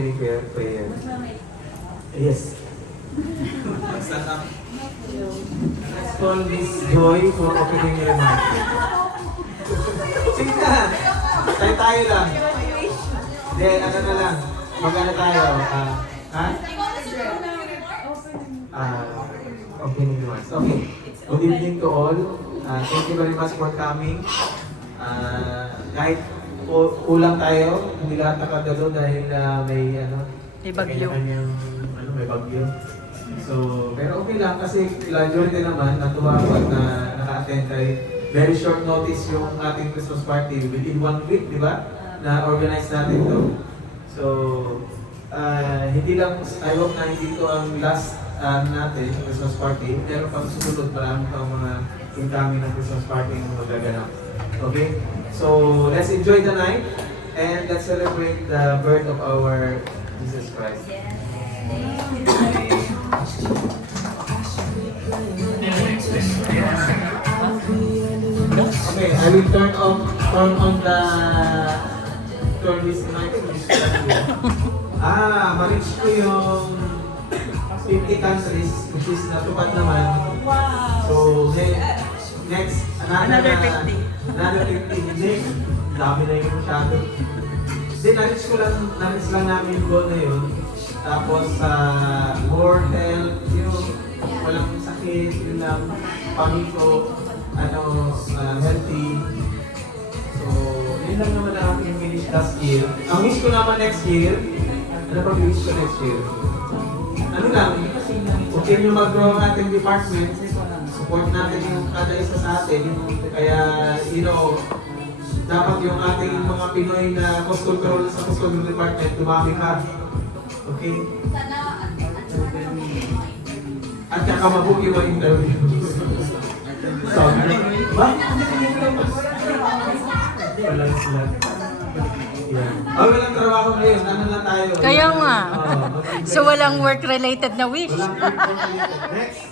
opening prayer. Yes. Let's call Miss Joy for opening remarks. Sige na! Tayo lang. Then, ano na lang. Magana tayo. Opening remarks. Okay. Good evening to all. Thank you very much for coming. Kahit kulang tayo, hindi lahat nakadalo dahil may bagyo. May bagyo. So, pero okay lang kasi majority naman natuwa ko at naka-attend tayo. Very short notice yung ating Christmas party within 1 week, di ba? Na organize natin to. So, hindi lang, I hope na hindi to ang last natin, Christmas party. Pero pag susunod, marami pang mga incoming ng Christmas party yung magaganap. Okay? So, let's enjoy the night and let's celebrate the birth of our Jesus Christ. Okay, I will turn on this mic. Ma-reach ko yung 50 countries, which is natupad naman. Wow! So, next, Another 50. Another 50. Hindi, dami na yung masyado. Hindi, na-reach lang namin yung goal na yun. Tapos, more health, yung walang sakit, yun lang, pamiko, healthy. So, yun lang naman ang aking finish last year. Ang wish ko naman next year, ano pa wish ko next year? Ano lang, okay nyo mag-grow ang ating department, support natin yung kada isa sa atin, kaya, dapat yung ating mga Pinoy na cost control sa cost control department, dumami ka. Okay? At kakamabog yung mga interview. So, ba? Walang sila. Walang trabaho ngayon. Ano lang tayo? Kaya nga. So walang work-related na wish. Walang work-related. Next.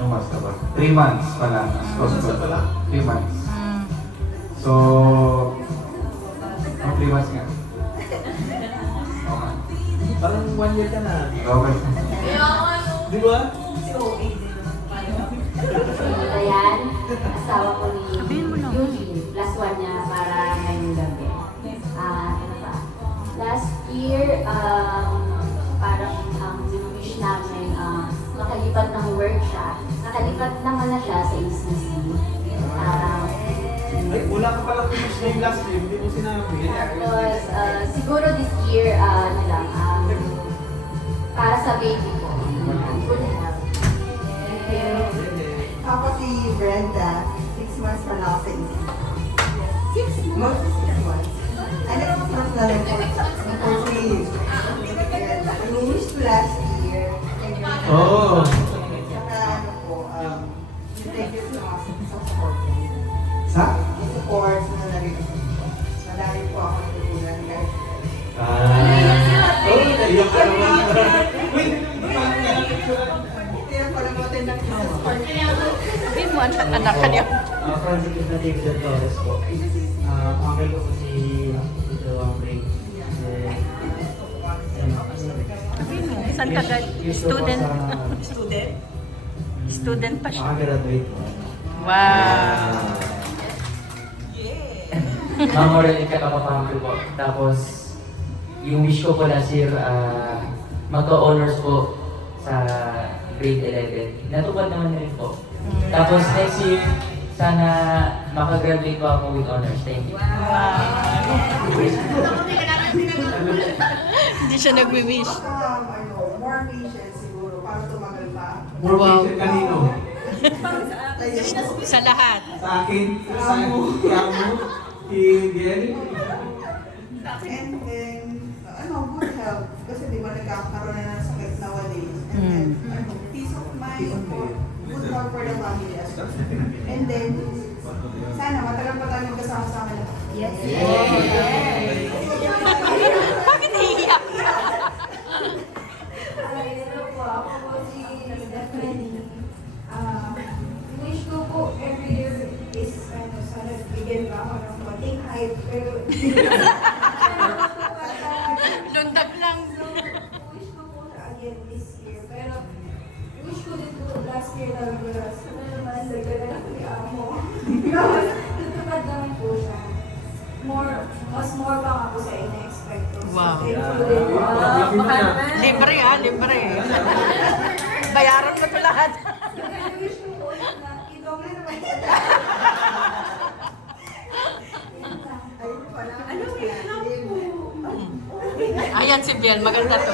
Yung basta ba? 3 months pala. 3 months. So, 3 months nga. Okay. Parang 1 year ka na. Okay. Di ba? Ayan, asawa ko ni Eugene. Plus 1 niya para ngayong gabi. Ano pa? Last year, parang wish namin makalipat ng work siya. Nakalipat naman na siya sa ACC. Ay, wala ka palang finish na yung last year. Hindi mo sinabi. Tapos, siguro this year, para sa baby ko. Good health. Ako si Brenda, 6 months pa lang sa isip. 6 months? 6 months. Ano naman mas na rin po? Ang wish ko last year. Oo. Saka ano po, thank you sa support. Sa? Yung support na narinig. Madami po ako natutunan guys. Naiyak ka naman. Wait, Kaya pala mo din ng support. Sabihin mo, anak ka niya. Francis na David Torres po. Uncle ko po si Tito Amring. Sabihin mo, saan ka student? Student pa siya. Nakagraduate po. Wow! Memorial ikakapapangko po. Tapos, yung wish ko po last year, magka-honors po sa grade 11. Natupad naman na rin po. Tapos next year, sana makagraduate po ako with honors. Thank you. Hindi siya nagwi-wish. More patience siguro para tumagal pa. more patient kanino? Sa lahat. Sa akin? Sa Amo? Kay And then, good health. Kasi di ba nagkakaroon na ng sakit nowadays. And then, peace of mind, good health for the family as well. And then, sana matagal pa tayo magkasama-sama lahat. Yes! Bakit naiiyak? Hello po, ako po si Stephanie. Wish ko po every year is sana bigyan pa ako ng konting hype. Pero Lundag lang year sabi ko na, sana naman, dagdagan ako ni Amo. Tapos, natupad naman po siya. Mas more pa nga po sa ina-expect ko. So, Wow. thankful din po. Libre libre. Bayaran mo ito lahat. I wish ko po na i-doble naman po. Ayun pala. Ano yun lang po? Ayan si Biel, maganda to.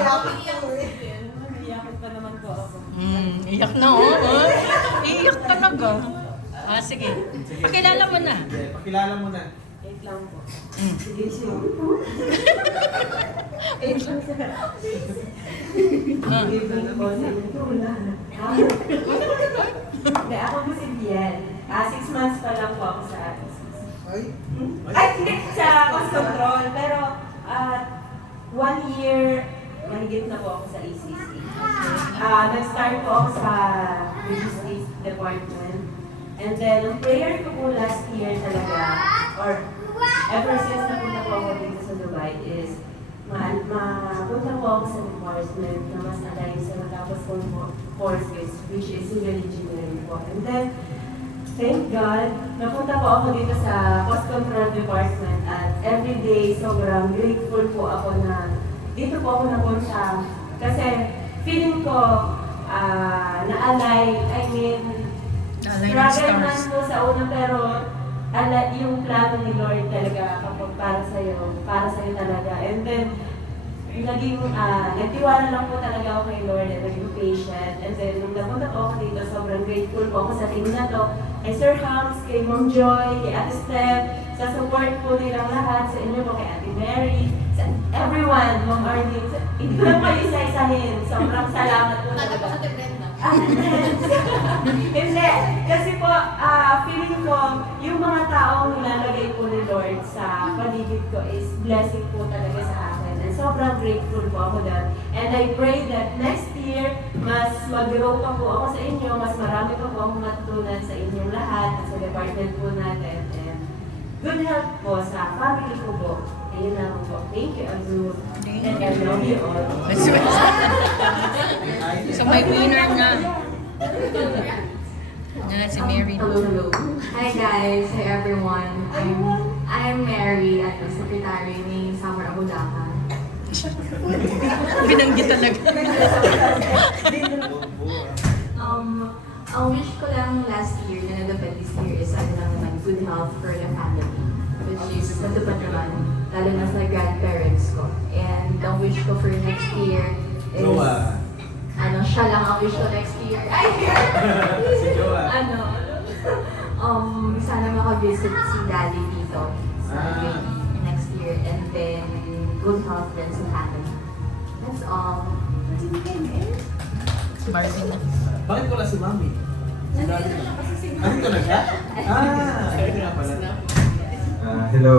Iyak na Iyak talaga. Sige. Pakilala mo na. Sige, pakilala mo na. Hindi, ako po si Biel. 6 months pa lang po ako sa Ay, hindi, sa cost control. Pero, 1 year, mahigit na po ako sa ACC. Nag-start po ako sa logistics department. And then, ang prayer ko po last year talaga, or ever since napunta po ako dito sa Dubai is, mapunta po ako sa department na mas align sa matapos kong courses, which is civil engineering po. And then, thank God, napunta po ako dito sa cost control department at everyday sobrang grateful po ako na dito po ako napunta. Kasi feeling ko na-align, I mean, Na-align ng struggle man stars. po sa una pero yung plano ni Lord talaga kapag para sa'yo talaga. And then, nagtiwala lang po talaga ako kay Lord at naging patient. And then, nung napunta po ako dito, sobrang grateful po ako sa team na to. Kay Sir Hams, kay Mom Joy, kay Ate Steph, sa support po nilang lahat, sa inyo po, kay Ate Mary, sa everyone, Mom Arlene. Hindi ko lang kayo isa-isahin. Sobrang salamat po talaga. Hindi. Kasi po, feeling ko, yung mga taong nilalagay po ni Lord sa paligid ko is blessing po talaga sa akin. And sobrang grateful po ako doon. And I pray that next year, mas mag-grow pa po ako sa inyo, mas marami pa po akong matutunan sa inyong lahat, sa department po natin. And good health po sa family ko po. Ayun lang po. Thank you, Azul. And I love you all. So may winner na. Si Mary. Hello. Hi guys. Hi everyone. I'm Mary at the secretary ni Summer Abudaka. Binanggit talaga. Ang wish ko lang last year na natupad this year is ano lang naman, good health for the family. Which is natupad naman, lalo na sa grandparents ko. And ang wish ko for next year is... Jowa. Siya lang ang wish ko next year. Ay! Si Jowa. Sana makavisit si Daddy dito sa next year. And then, good health din sa family. That's all. Marvin na. Bakit ko lang si Mami? Andito na siya? Ayun nga pala. Hello,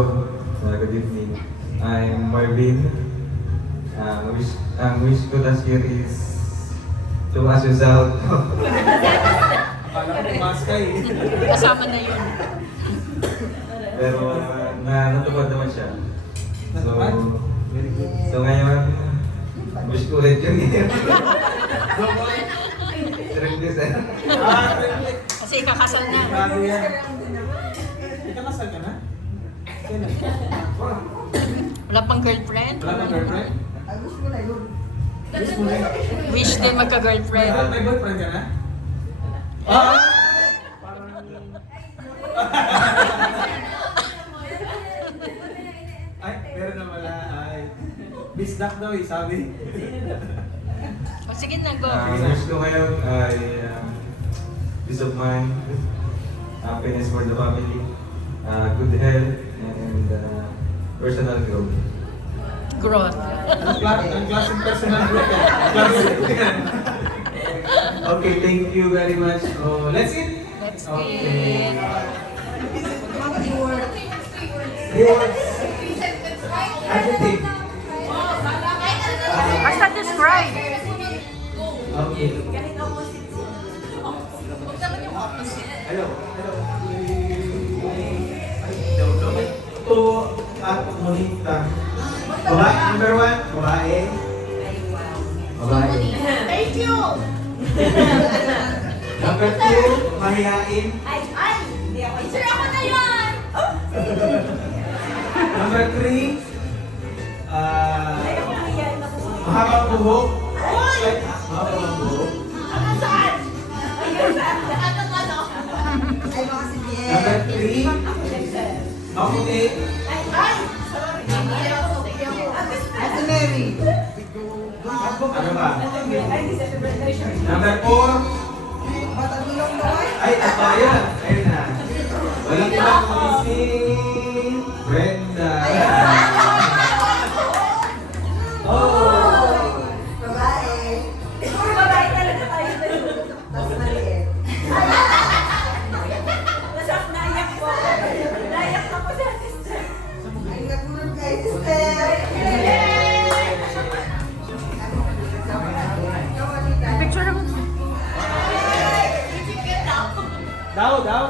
good evening. I'm Marvin. Ang wish ko last year is to ask yourself. Akala ko maska eh. Kasama na yun. Pero natupad naman siya. Natupad? Very good. So ngayon, wish ko ulit yun. Triplets eh. Triplet. Kasi ikakasal na. Grabe yan. Ikakasal ka na? Kailan? Wala pang girlfriend. Wala kang girlfriend? I wish mo na yun. Wish mo na yun. Wish din magka-girlfriend. May boyfriend ka na? Parang... Ay, meron na wala. Ay. Bisdak daw eh, sabi. Sige na, go. Ang wish ko ngayon ay peace of mind, happiness for the family, good health, and personal growth. Growth. Ang klaseng personal growth yan. Okay, thank you very much. Oh, let's eat. Let's Okay. eat. Rewards. Adjective. Basta describe. Okay. Hello. Hello. To at Monita. Babae, number 1, babae. Babae. Thank you! Number 2, mahihain. Ay! Hindi ako. Sir, ako na yun! Number 3, Ay, ako nangyayari na po. mahabang buhok. Ay, mahabang buhok. Hanggang saan? Hanggang saan? Hanggang ano? Ay, mga si Bien. Number 3, Ako din, sir. maputi. Ay! Sorry. Hindi ako. Ate Mary. Ano ba? Ay, hindi sa presentation. Number 4, Matagulong naman. ay, ito, ayan. Ayun na. Walang ibang kundi si Brenda. Oh! Babae. Puro babae talaga tayo dito. Tapos maliit. Nasap naiyak po. Naiyak na po sa sister. Ay, nagulong kay sister. Picture naman. Daw, daw.